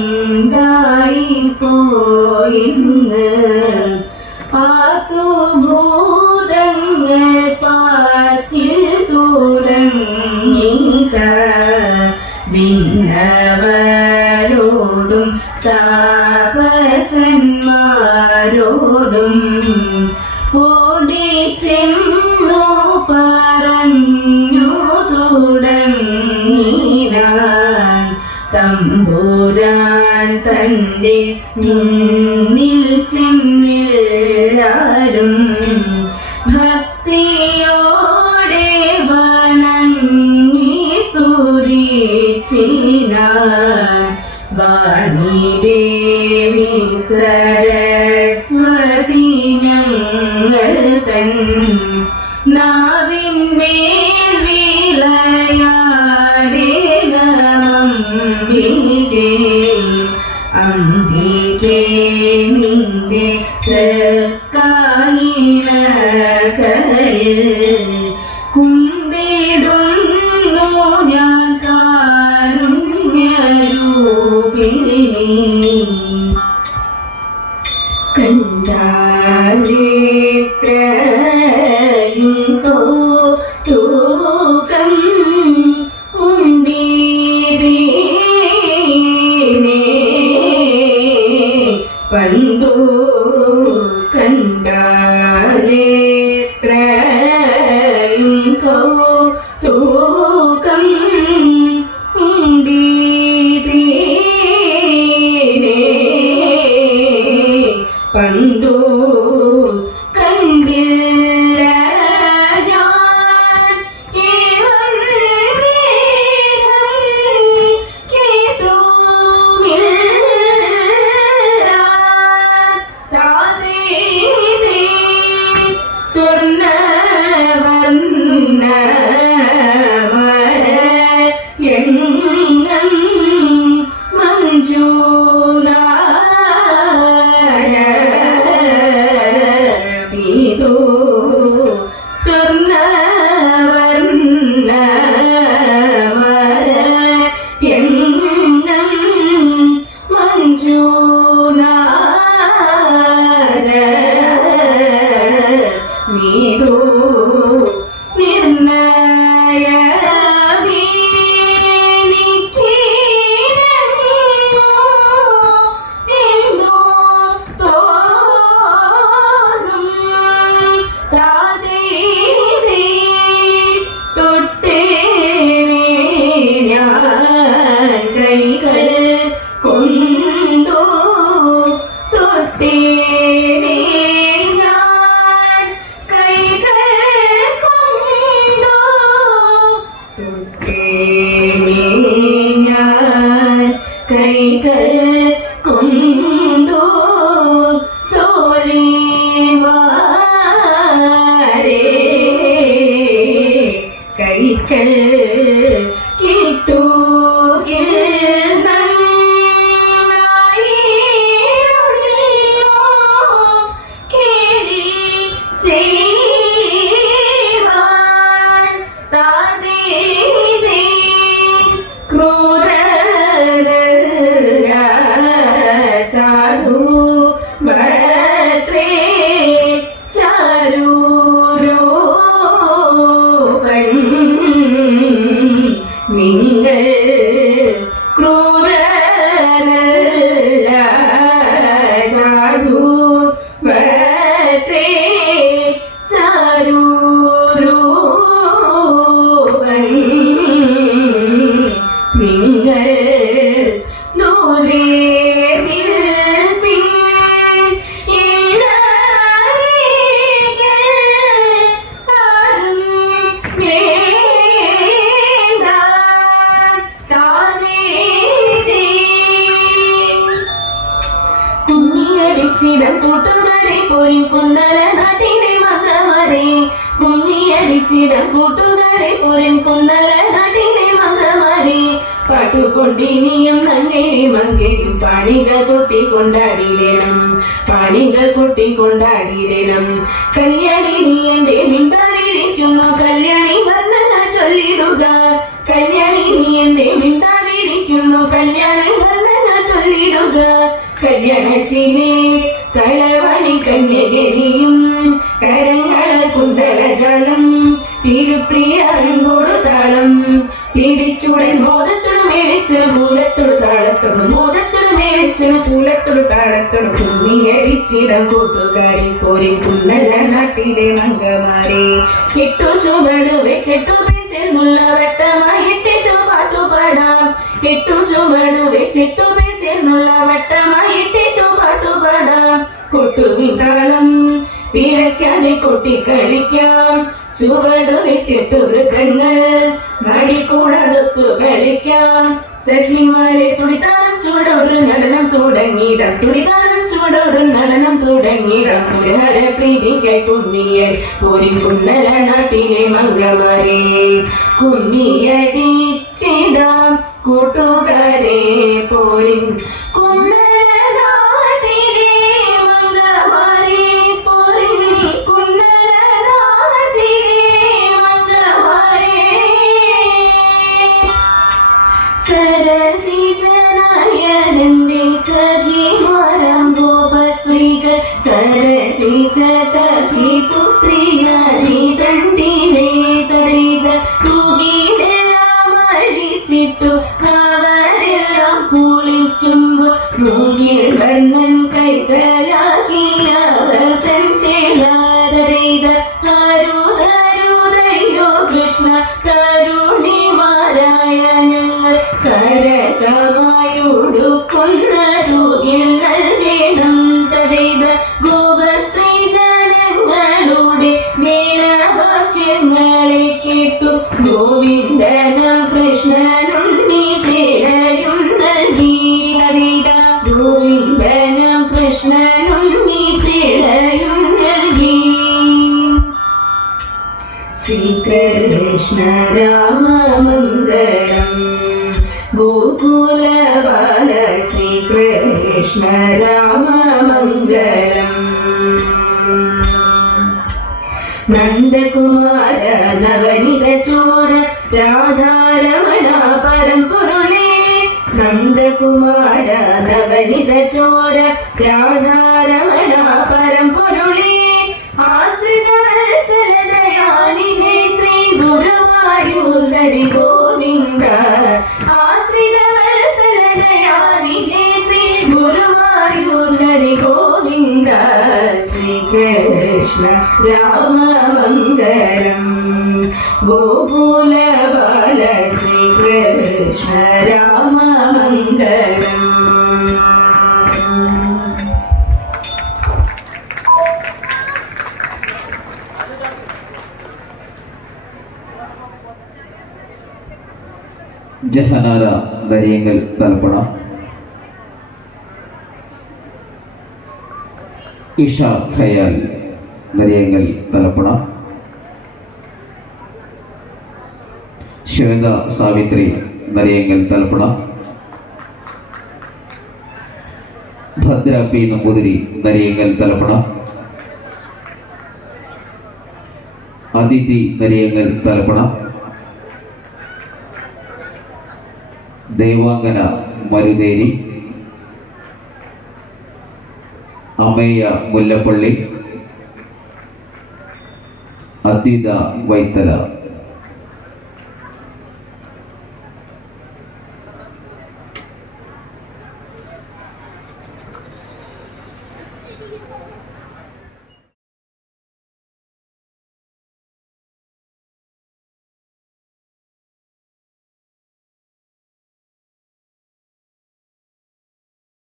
തമ്പുരാനുണ്ടായി പോയിന്ന് ആതുഭൂതങ്ങൾ പാച്ചിൽ തുടങ്ങിത വിണ്ണവരോടും താപസന്മാരോടും ഓടിച്ചെന്നു പറഞ്ഞു തുടങ്ങിനാൻ തമ്പുരാൻ തൻ്റെ മുന്നിൽ ചെന്നെല്ലാരും ഭക്തിയോടെ വണങ്ങി സ്തുതിച്ചിനാൻ വാണി ദേവി സരസ്വതി ഞങ്ങൾ തൻ നാവിന്മേൽ വിളയാടേണമംബികേ അംബികേ നിന്റെ തൃക്കാലിണകളിൽ കുമ്പിടുന്നു ഞാൻ കാരുണ്യരൂപിണി കണ്ടാലേത്രയും കൗതുകം ഉണ്ടീരേ പണ്ടു കണ്ടാലേത്രയും കൗതുകം ഉണ്ടീരേ പണ്ടു കണ്ടില്ല ഞാൻ ഇവൾ വേദം കേട്ടുമില്ല താനേ സ്വർണ്ണവർണ്ണ മരയങ്ങം മഞ്ജുള സ്വർണ്ണവർണ്ണ മരയങ്ങം മഞ്ജുനാര മീതു കൈകൾ കൊണ്ടു തൊട്ടേനെ ഞാൻ കൈകൾ കൊണ്ടു തൊട്ടേനെ ഞാൻ കൈകൾ കൊണ്ടു തോഴിവാരേ കൈകൾ കിട്ടു സാധു ഭദ്രേ ചാരൂരോപൻ നിങ്ങൾ ക്രൂരനല്ല സാധു ഭദ്രേ ചാരൂരോപൻ നിങ്ങൾ കുഞ്ഞിയടിച്ചിടം കൂട്ടുകാരെ പോയി കുന്നല നാട്ടിലെ മകമാരെ കുഞ്ഞിയടിച്ചിടം കൂട്ടുകാരെ പോയി കുന്നല നാട്ടിലെ മകമാരെ പാട്ടുകൊണ്ടിനിയും നങ്ങയും മങ്കയും പാണികൾ കൊട്ടിക്കൊണ്ടാടിയിടണം പാണികൾ കൊട്ടിക്കൊണ്ടാടിയിടണം കല്യാണി നീ എന്റെ മിണ്ടാതിരിക്കുന്നു കല്യാണി വർണ്ണന ചൊല്ലിടുക കല്യാണി നീ എന്നെ മിണ്ടാതിരിക്കുന്നു കല്യാണം വർണ്ണങ്ങൾ ചൊല്ലിടുക കല്യാണശീലേ കളവണി കന്യകരിയും കരങ്ങള കുന്തളജലം തിരുപ്രിയോട് താളം പിടിച്ചുടൻ മോദത്തോട് മേടിച്ചു മൂലത്തോട് താളത്തോട് മോദത്തോട് മേടിച്ചു മൂലത്തോട് താളത്തോട് കുമ്മിയടിച്ചിടം കൂട്ടുകാരി പോരി കുന്നല നാട്ടിലെ മംഗമാരെ കെട്ടു ചുവട് വെച്ചിട്ടു ചേർന്നുള്ള വട്ടമായിട്ടിട്ടു പാട്ടുപാടാം കെട്ടു ചുവട് വെച്ചിട്ടു ചേർന്നുള്ള വട്ടമായിട്ടിട്ടു പാട്ടുപാടാം കൊട്ടുവിൻ താളം പിഴയ്ക്കാതെ കൊട്ടിക്കളിക്കാം ചുവട് വെച്ചിട്ടു വൃത്തങ്ങൾ മടിക്കൂടാതൊത്തു കളിക്കാം സഖിമാരെ തുടിതാനം ചുവടോട് നടനം തുടങ്ങിയിടാം തുടിതാനം ചുവടോട് നടനം തുടങ്ങിയിടാം പുരഹര പ്രീതിക്കായി കുമ്മിയടി പോരി കുന്നല നാട്ടിലെ മംഗമാരെ കുമ്മിയടിച്ചിടാം കൂട്ടുകാരെ പോരി കുന്നല നാട്ടിലെ മംഗമാരെ പോരി കുന്നല നാട്ടിലെ മംഗമാരെ സരസിജനായകന്റെ സഖിമാരാം ഗോപസ്ത്രീകൾ സരസിജ സഖി പുത്രിയാരി തണ്ടിനെ തരിക തൂകിലെല്ലാം അഴിച്ചിട്ടു അവരെല്ലാം കുളിക്കുമ്പോൾ മൂകിൽ വന്നൻ കൈതലാക്കി അവർ തൻ ചേലാതരിക ഹരുഹരുദയോ കൃഷ്ണ കരുണിമാരായ ഞങ്ങൾ സരസമായുടുക്കുന്ന തൂകിൽ നൽകണം തരിക ഗോപസ്ത്രീ ജനങ്ങളുടെ വീരവാക്യങ്ങളെ കേട്ടു ഗോവിന്ദനും കൃഷ്ണനും നീ ചേരയും നൽകി തരിക ഗോവിന്ദനും കൃഷ്ണനും നീ ചേരയും നൽകി ശ്രീകൃഷ്ണ രാമ മംഗളം ഗോകുലബാല ശ്രീകൃഷ്ണ രാമ മംഗളം നന്ദകുമാര നവനിത ചോര രാധാരമണ പരമ്പൊരുളേ നന്ദകുമാര നവനിത ചോര രാധാരമണ പരമ്പൊരുളേ ആശ്രിത വത്സലദയാനിധേ ശ്രീ ഗുരുവായൂർ ഹരി ഗോവിന്ദ ആശ്രിത വത്സലദയാനിധേ ശ്രീ ഗുരുവായൂർ ഹരി ഗോവിന്ദ ശ്രീകൃഷ്ണ രാമ മംഗളം ഗോകുലബാല ശ്രീകൃഷ്ണ രാമ മംഗളം ജഹനാര നരിയങ്കൽ തലപ്പണ ഇഷ ഖയാൽ നരിയങ്കൽ തലപ്പണ ശ്വേത സാവിത്രി നരിയങ്കൽ തലപ്പണ ഭദ്ര പി നമ്പൂതിരി നരിയങ്കൽ തലപ്പണ അതിഥി നരിയങ്കൽ തലപ്പണ ദേവാംഗന മരുതേരി അമയ്യ മുല്ലപ്പള്ളി അദ്വിത വൈത്തല